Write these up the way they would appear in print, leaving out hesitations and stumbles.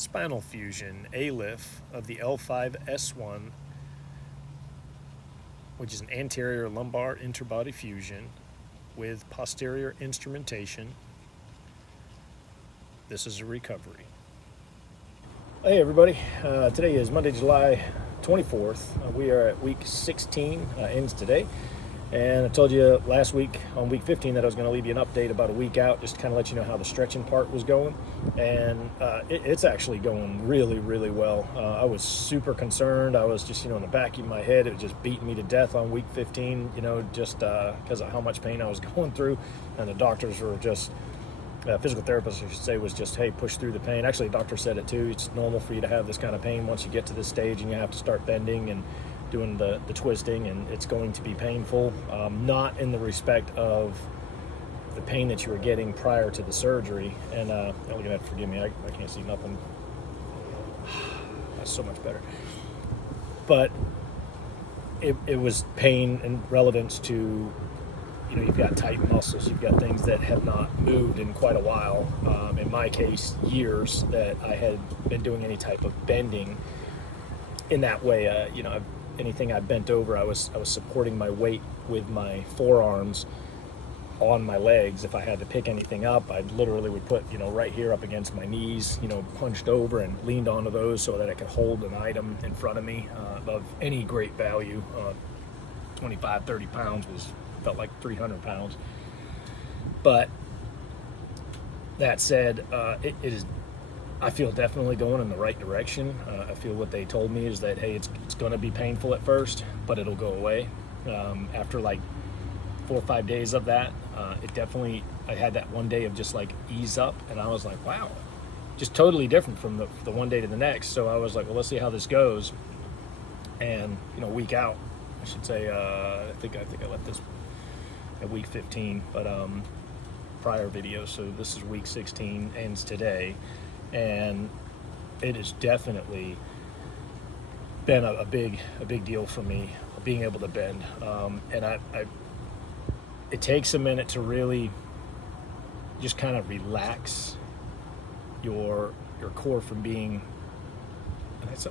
spinal fusion, ALIF, of the L5-S1, which is an anterior lumbar interbody fusion with posterior instrumentation. This is a recovery. Hey everybody, today is Monday, July 24th. We are at week 16, ends today. And I told you last week on week 15 that I was going to leave you an update about a week out, just to kind of let you know how the stretching part was going. And it's actually going really, really well. I was super concerned. I was just, in the back of my head, it was just beating me to death on week 15, just because of how much pain I was going through. And the doctors were just, physical therapist, I should say, was just, hey, push through the pain. Actually, the doctor said it too. It's normal for you to have this kind of pain once you get to this stage and you have to start bending and doing the twisting, and it's going to be painful, not in the respect of the pain that you were getting prior to the surgery. And you're gonna have to forgive me, I can't see nothing. That's so much better. But it was pain in relevance to, you've got tight muscles, you've got things that have not moved in quite a while. In my case, years that I had been doing any type of bending in that way. Anything I bent over, I was supporting my weight with my forearms on my legs. If I had to pick anything up, I literally would put, right here up against my knees, hunched over and leaned onto those so that I could hold an item in front of me of any great value. 25, 30 pounds felt like 300 pounds. But that said, it is, I feel definitely going in the right direction. I feel what they told me is that, hey, it's going to be painful at first, but it'll go away. After like 4 or 5 days of that, I had that one day of just like ease up, and I was like, wow, just totally different from the one day to the next. So I was like, well, let's see how this goes. And week out, I should say, I think I left this at week 15, but prior video. So this is week 16, ends today. And it has definitely been a big deal for me, being able to bend. And it takes a minute to really just kind of relax your core from being,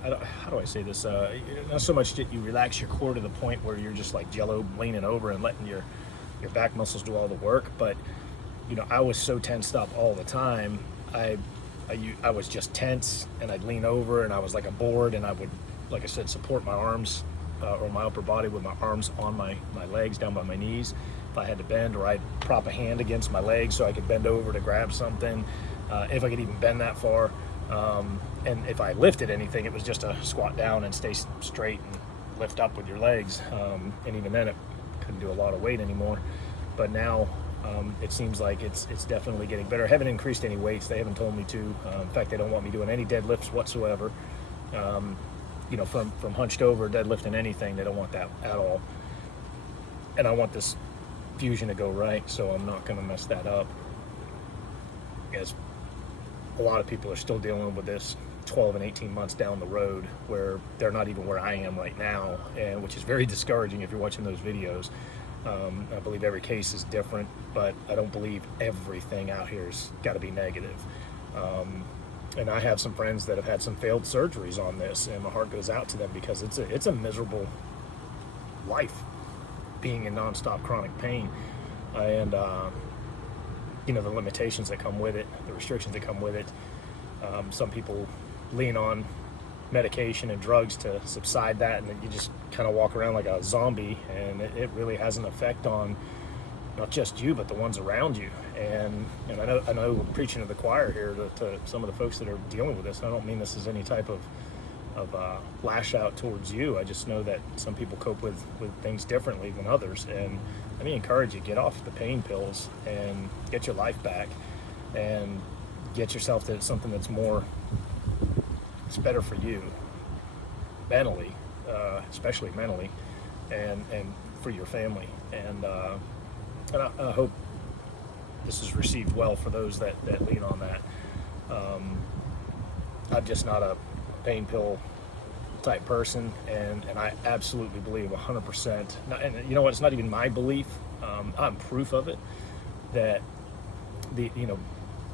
how do I say this? Not so much that you relax your core to the point where you're just like jello leaning over and letting your back muscles do all the work. But, I was so tensed up all the time. I was just tense, and I'd lean over and I was like a board, and I would, like I said, support my arms or my upper body with my arms on my legs down by my knees if I had to bend, or I'd prop a hand against my leg so I could bend over to grab something, if I could even bend that far. And if I lifted anything, it was just a squat down and stay straight and lift up with your legs. And even then, it couldn't do a lot of weight anymore. But now, it seems like it's definitely getting better. I haven't increased any weights. They haven't told me to. In fact, they don't want me doing any deadlifts whatsoever. From hunched over, deadlifting anything, they don't want that at all. And I want this fusion to go right, so I'm not going to mess that up. As a lot of people are still dealing with this 12 and 18 months down the road, where they're not even where I am right now, and which is very discouraging if you're watching those videos. I believe every case is different, but I don't believe everything out here has got to be negative. And I have some friends that have had some failed surgeries on this, and my heart goes out to them, because it's a miserable life being in nonstop chronic pain, and the limitations that come with it, the restrictions that come with it. Some people lean on medication and drugs to subside that, and then you just kind of walk around like a zombie, and it really has an effect on not just you, but the ones around you. And I know I'm preaching to the choir here to some of the folks that are dealing with this. I don't mean this as any type of lash out towards you. I just know that some people cope with things differently than others, and let me encourage you, get off the pain pills and get your life back, and get yourself to something that's more, it's better for you mentally, especially mentally, and for your family. And I hope this is received well for those that lean on that. I'm just not a pain pill type person, and I absolutely believe 100%. And you know what? It's not even my belief. I'm proof of it. That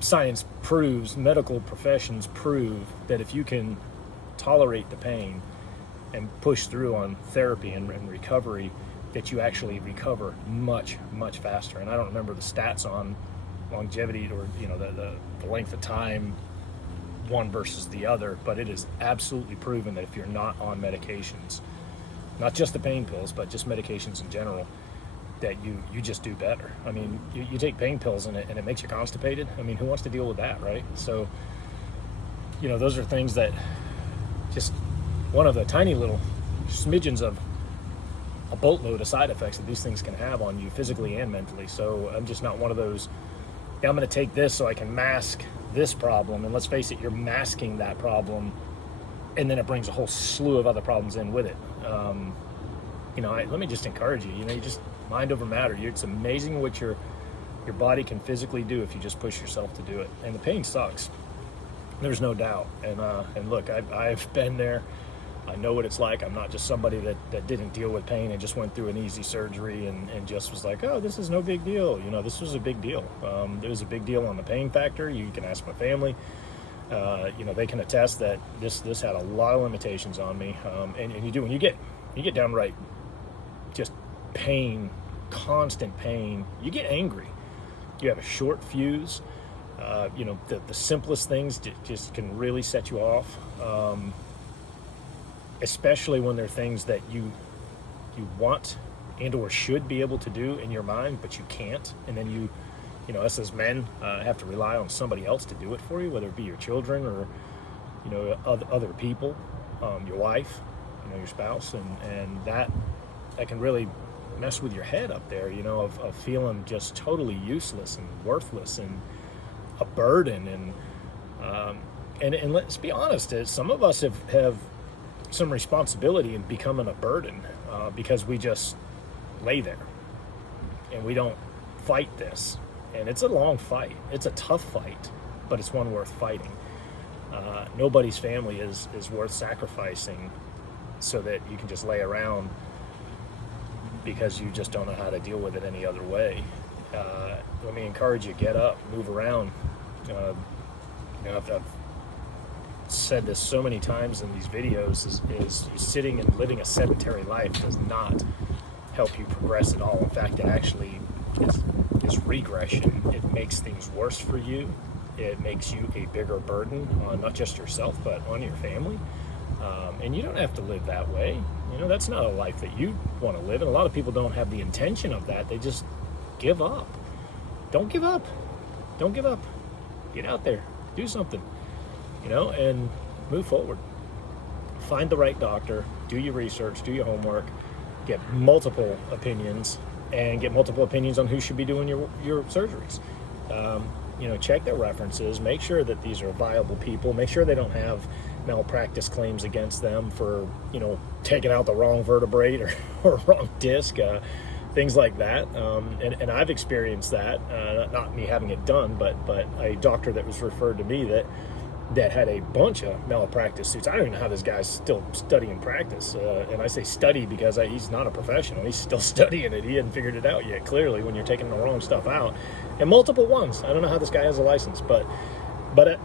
science proves, medical professions prove that if you can tolerate the pain and push through on therapy and recovery, that you actually recover much, much faster. And I don't remember the stats on longevity or, you know, the length of time one versus the other, but it is absolutely proven that if you're not on medications, not just the pain pills, but just medications in general, that you just do better. I mean, you take pain pills and it makes you constipated. I mean, who wants to deal with that, right? So, you know, those are things that just one of the tiny little smidgens of a boatload of side effects that these things can have on you physically and mentally. So I'm just not one of those, yeah, I'm going to take this so I can mask this problem. And let's face it, you're masking that problem, and then it brings a whole slew of other problems in with it. You know, let me just encourage you, you know, you just mind over matter. It's amazing what your body can physically do if you just push yourself to do it. And the pain sucks. There's no doubt. And look, I've been there. I know what it's like. I'm not just somebody that didn't deal with pain and just went through an easy surgery and just was like, oh, this is no big deal. You know, this was a big deal. It was a big deal on the pain factor. You can ask my family. You know, they can attest that this had a lot of limitations on me. And you do, when you get downright just pain, constant pain, you get angry. You have a short fuse. You know, the simplest things just can really set you off. Especially when they're things that you want and or should be able to do in your mind, but you can't. And then you know, us as men have to rely on somebody else to do it for you, whether it be your children or, you know, other people, your wife, you know, your spouse, and that can really mess with your head up there, you know, of feeling just totally useless and worthless and a burden. And let's be honest, some of us have some responsibility in becoming a burden because we just lay there and we don't fight this. And it's a long fight. It's a tough fight, but it's one worth fighting. Nobody's family is worth sacrificing so that you can just lay around because you just don't know how to deal with it any other way. Let me encourage you, get up, move around. You know, I've said this so many times in these videos, is sitting and living a sedentary life does not help you progress at all. In fact, it actually is regression. It makes things worse for you. It makes you a bigger burden on not just yourself, but on your family. And you don't have to live that way. You know, that's not a life that you want to live. And a lot of people don't have the intention of that. They just give up. Don't give up. Don't give up. Get out there. Do something. You know, and move forward. Find the right doctor. Do your research. Do your homework. Get multiple opinions. And get multiple opinions on who should be doing your surgeries. You know, check their references. Make sure that these are viable people. Make sure they don't have malpractice claims against them for, you know, taking out the wrong vertebrae or wrong disc, things like that. And I've experienced that, not me having it done, but a doctor that was referred to me that had a bunch of malpractice suits. I don't even know how this guy's still studying practice. And I say study because he's not a professional. He's still studying it. He hadn't figured it out yet, clearly, when you're taking the wrong stuff out. And multiple ones. I don't know how this guy has a license, but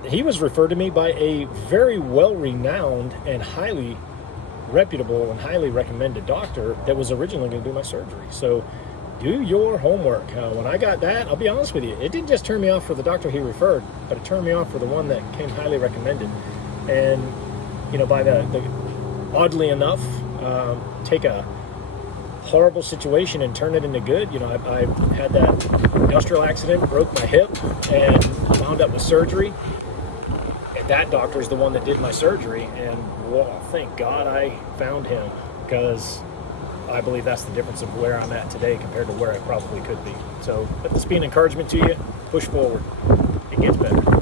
he was referred to me by a very well-renowned and highly reputable and highly recommended doctor that was originally going to do my surgery. So do your homework. When I got that, I'll be honest with you, it didn't just turn me off for the doctor he referred, but it turned me off for the one that came highly recommended. And, you know, by the oddly enough, take a horrible situation and turn it into good. You know, I had that industrial accident, broke my hip, and wound up with surgery. And that doctor's the one that did my surgery, and well, thank God I found him, because I believe that's the difference of where I'm at today compared to where I probably could be. So let this be an encouragement to you. Push forward. It gets better.